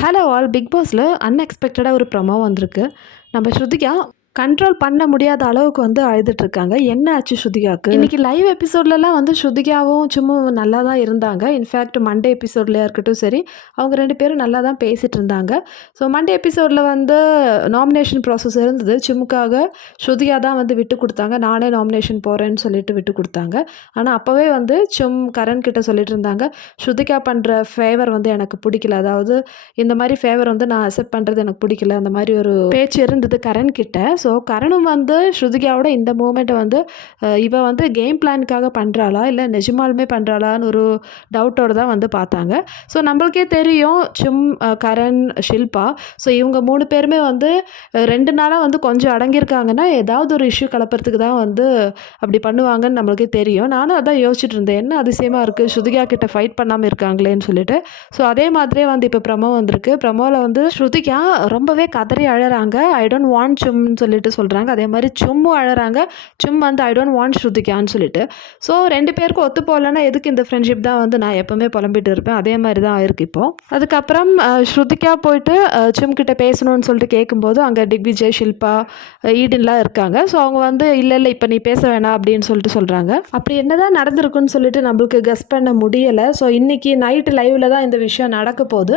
Hello all, big பாஸில் அன்எக்ஸ்பெக்டடாக ஒரு promo வந்திருக்கு. நம்ம ஸ்ருதிகா கண்ட்ரோல் பண்ண முடியாத அளவுக்கு வந்து அழுதுட்ருக்காங்க. என்ன ஆச்சு ஸ்ருதிகாவுக்கு? இன்றைக்கி லைவ் எபிசோட்லலாம் வந்து ஸ்ருதிகாவும் சும்முவும் நல்லா தான் இருந்தாங்க. இன்ஃபேக்ட் மண்டே எபிசோட்லையாக இருக்கட்டும் சரி, அவங்க 2 பேரும் நல்லா தான் பேசிகிட்டு இருந்தாங்க. ஸோ மண்டே எபிசோடில் வந்து நாமினேஷன் ப்ராசஸ் இருந்தது. சிம்முக்காக ஸ்ருதிகா தான் வந்து விட்டு கொடுத்தாங்க. நானே நாமினேஷன் போகிறேன்னு சொல்லிட்டு விட்டு கொடுத்தாங்க. ஆனால் அப்போவே வந்து கரண் கிட்ட சொல்லிட்டு இருந்தாங்க, ஸ்ருதிகா பண்ணுற ஃபேவர் வந்து எனக்கு பிடிக்கல. அதாவது இந்த மாதிரி ஃபேவர் வந்து நான் அக்செப்ட் பண்ணுறது எனக்கு பிடிக்கல. அந்த மாதிரி ஒரு பேச்சு இருந்தது கரண் கிட்ட. ஸோ கரணும் வந்து ஸ்ருதிகாவோட இந்த மூமெண்ட்டை வந்து இவ வந்து கேம் பிளானுக்காக பண்ணுறாளா இல்லை நிஜமாலுமே பண்ணுறாளான்னு ஒரு டவுட்டோடு தான் வந்து பார்த்தாங்க. ஸோ நம்மளுக்கே தெரியும் கரண், ஷில்பா, ஸோ இவங்க 3 பேருமே வந்து 2 நாளாக வந்து கொஞ்சம் அடங்கியிருக்காங்கன்னா ஏதாவது ஒரு இஷ்யூ கலப்புறதுக்கு தான் வந்து அப்படி பண்ணுவாங்கன்னு நம்மளுக்கே தெரியும். நானும் அதான் யோசிச்சுட்டு இருந்தேன், என்ன அதிசயமாக இருக்குது ஸ்ருதிகா கிட்ட ஃபைட் பண்ணாமல் இருக்காங்களேன்னு சொல்லிட்டு. ஸோ அதே மாதிரியே வந்து இப்போ ப்ரமோ வந்திருக்கு. ப்ரமோவில் வந்து ஸ்ருதிகா ரொம்பவே கதறி அழறாங்க. ஐ டோன்ட் வாண்ட் சும்னு சொல்லிட்டு சொல்கிறாங்க. அதே மாதிரி சும்மும் அழறாங்க. வந்து ஐ டோன்ட் வாண்ட் ஸ்ருதிகான்னு சொல்லிட்டு. ஸோ 2 பேருக்கும் ஒத்து போகலன்னா எதுக்கு இந்த ஃப்ரெண்ட்ஷிப் தான் வந்து நான் எப்போவுமே புலம்பிட்டு இருப்பேன். அதே மாதிரி தான் இருக்குது இப்போது. அதுக்கப்புறம் ஸ்ருதிகா போயிட்டு கிட்ட பேசணும்னு சொல்லிட்டு கேட்கும்போது அங்கே திக்விஜய், ஷில்பா, ஈடன்லாம் இருக்காங்க. ஸோ அவங்க வந்து இல்லை இப்போ நீ பேச வேணாம் அப்படின்னு சொல்லிட்டு சொல்கிறாங்க. அப்படி என்னதான் நடந்திருக்குன்னு சொல்லிட்டு நம்மளுக்கு கெஸ் பண்ண முடியலை. ஸோ இன்றைக்கி நைட்டு லைவில் தான் இந்த விஷயம் நடக்க போகுது.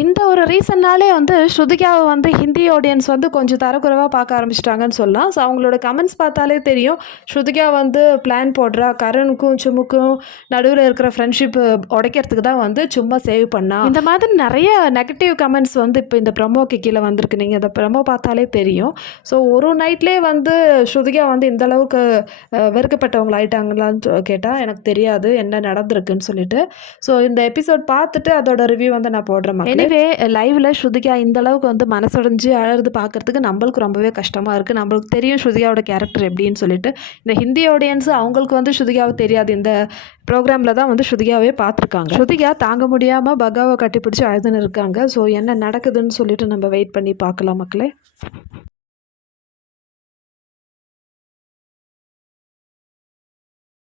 இந்த ஒரு ரீசன்னாலே வந்து ஸ்ருதிகாவை வந்து ஹிந்தி ஆடியன்ஸ் வந்து கொஞ்சம் தரக்குறைவாக பார்க்க ஆரம்பிச்சிட்டாங்கன்னு சொல்லலாம். ஸோ அவங்களோட கமெண்ட்ஸ் பார்த்தாலே தெரியும், ஸ்ருதிகா வந்து பிளான் போடுறா, கரனுக்கும் சும்முக்கும் நடுவில் இருக்கிற ஃப்ரெண்ட்ஷிப் உடைக்கிறதுக்கு தான் வந்து சும்மா சேவ் பண்ணா. இந்த மாதிரி நிறைய நெகட்டிவ் கமெண்ட்ஸ் வந்து இப்போ இந்த ப்ரமோக்கு கீழே வந்திருக்கு. நீங்கள் இந்த ப்ரமோ பார்த்தாலே தெரியும். ஸோ ஒரு நைட்லேயே வந்து ஸ்ருதிகா வந்து இந்த அளவுக்கு வெறுக்கப்பட்டவங்க ஆயிட்டாங்களான்னு கேட்டால் எனக்கு தெரியாது என்ன நடந்திருக்குன்னு சொல்லிட்டு. ஸோ இந்த எபிசோட் பார்த்துட்டு அதோட ரிவ்யூ வந்து நான் போடுறேன். எனிவே லைவில் ஸ்ருதிகா இந்த அளவுக்கு வந்து மனசுடைஞ்சு அழறது பார்க்குறதுக்கு நம்மளுக்கு ரொம்பவே கஷ்டமாக இருக்குது. நம்மளுக்கு தெரியும் ஸ்ருதிகாவோட கேரக்டர் எப்படின்னு சொல்லிட்டு. இந்த ஹிந்தி ஆடியன்ஸு அவங்களுக்கு வந்து ஸ்ருதிகாவை தெரியாது. இந்த ப்ரோக்ராமில் தான் வந்து ஸ்ருதிகாவே பார்த்துருக்காங்க. ஸ்ருதிகா தாங்க முடியாமல் பகாவை கட்டிப்பிடிச்சி அழுதுன்னு இருக்காங்க. ஸோ என்ன நடக்குதுன்னு சொல்லிட்டு நம்ம வெயிட் பண்ணி பார்க்கலாம் மக்களே.